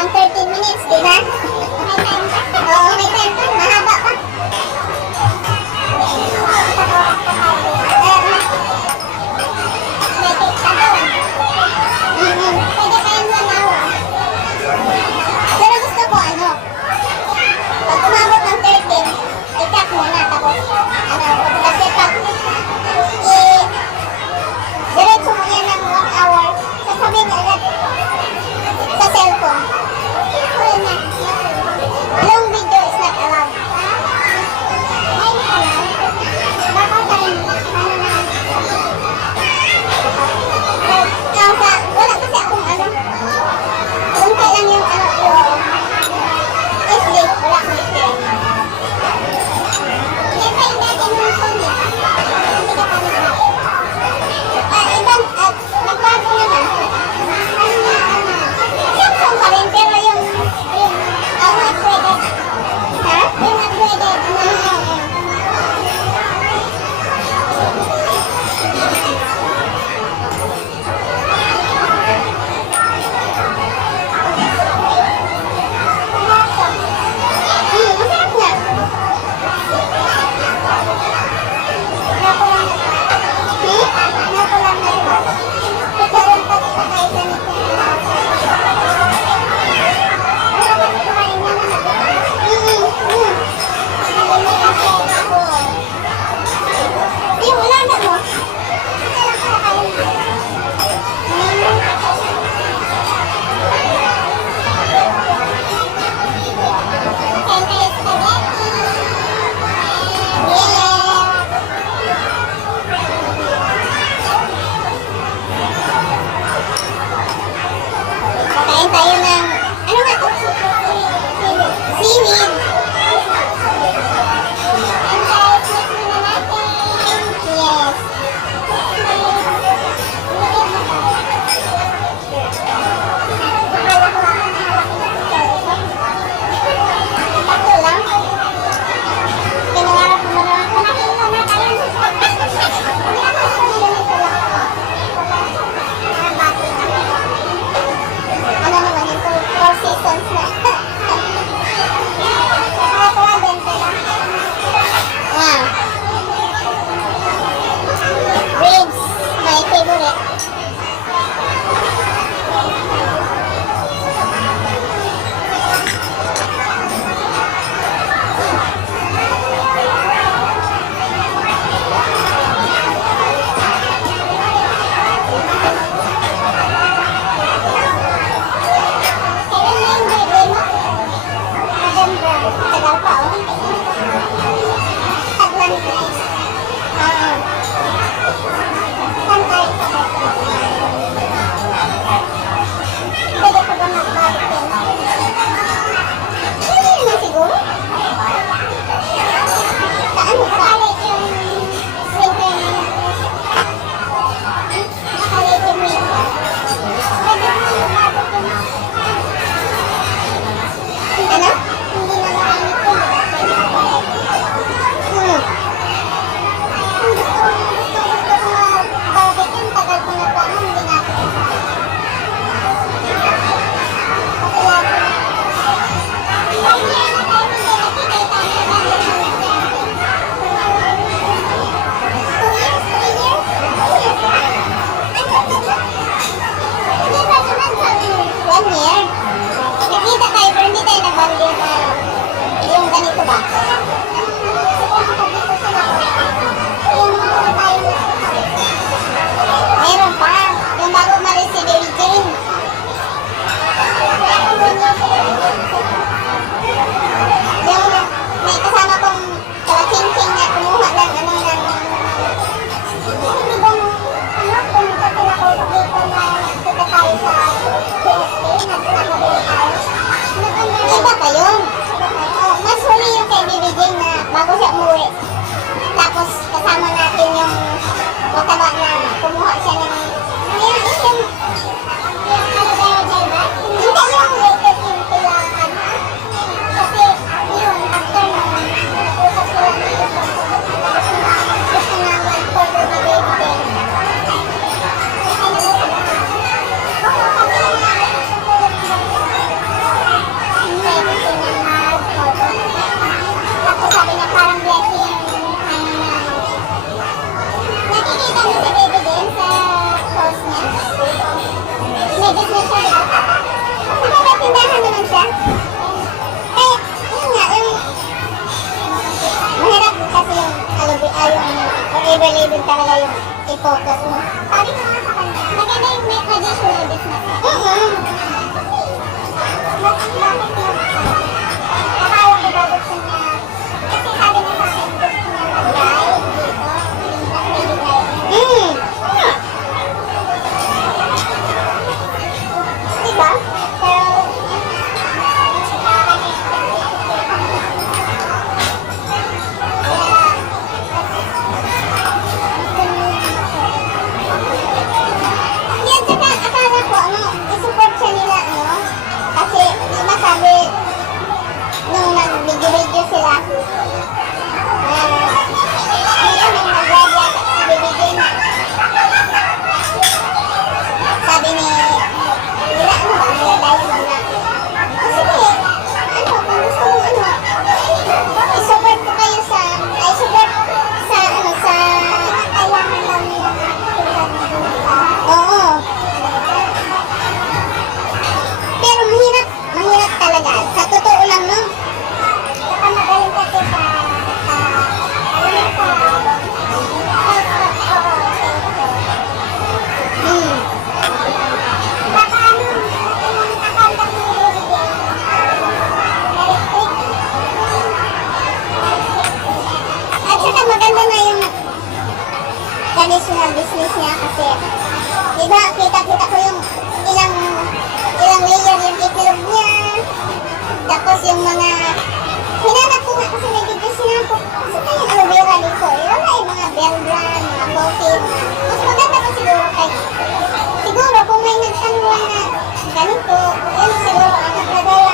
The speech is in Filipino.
pang 13 minutes, di ba? Oo, may time pa. Mahaba pa. May take pa doon. Pwede kayong manawa. Pero gusto ko ano, pag umabot ng 13, i-tap muna. Tapos, kasi pag diretso mo yan ng 1 hour, sasabihin niya agad sa cellphone. Ayun na. Long video is not allowed. Ay, baka tayo, ano na. Wala kasi akong ano. Kung kailan yung ano, yung SD, wala akong SD. Yan pa yung dati ng phone niya. Hindi ka pa nila. Ibang, nagbago naman. Samsung pa rin, pero yung upgraded. Ha? Yung upgraded na, masarap nga. Nakulang na ito. Ito yung pagkakaitan nito. Kumain na naman. Yung wala na mo. Ito lang para kain. Kain tayo spaghetti. Kakain tayo ng, ano nga ito? Seaweed. And guys, mix muna natin. Yes. Ito lang. Pinangarap mo na. Panakin mo na tayo. Ano naman yung 4 seasons na. Nakakala, 20 lang. Wow. Ribs, my favorite. Kailan na yung birthday mo? November. Tagal pa, oh. Taglan na. Saan tayo sa birthday? Pwede ko ba mag-barbecue? Hindi naman siguro. Saan mo pa? Nakalit yung winter na. Nakalit yung winter. Pwede ko mag-barbecue. Ano? Hindi na nakalit yun, diba? Pwede ko barbecue. Gusto ko mag-barbecue. Tagal ko na pa. Hindi na ako. Nakita tayo pero hindi tayo nag-bonding na yung ganito ba? Meron pa. Yung bago umalis si Mary Jane. Yung may kasama kong kalaking-king na kumuha ng ano ng hindi ba pumunta sila ko dito na kita tayo sa KSK nagkakabili tayo. Iba pa yun. Mas huli yung kay Mary Jane na bago siya umuwi. Tapos kasama natin yung mataba na kumuha siya ng yung hindi yung latest yung kailangan. Kasi yun, after nun, nakusap sila dito. Gusto nga mag-order na baby din. Kasi i-focus mo. Sabi ko nga sa kanya, maganda yung may traditional business. Bakit mo? Akala ko ba gusto niya? Kasi sabi niya sa akin, gusto niya mag-live dito. Daily live. Diba? Pero, yan, saka akala ko, isupport siya nila, kasi, di ba sabi, nung nag-video sila, ngayon nung nag-live yata, bibigyan, sabi ni, nila, nila-live mo na. Sige, kung gusto mo, isupport ko kayo sa, support sa, sa, kailangan lang nila oo. Pero mahirap talaga. Sa totoo lang, no? Baka magaling kasi sa, baka account ang nilibigay. At saka maganda na yung traditional business niya kasi diba kita-kita ko yung ilang layer yung itlog niya tapos yung mga hinanap ko nga kasi may video sinanap ko kasi tayo aloe vera dito wala yung mga bell brand, mga coffee mas maganda pa siguro kung may nagtanong na ganito yun siguro ang nagdadala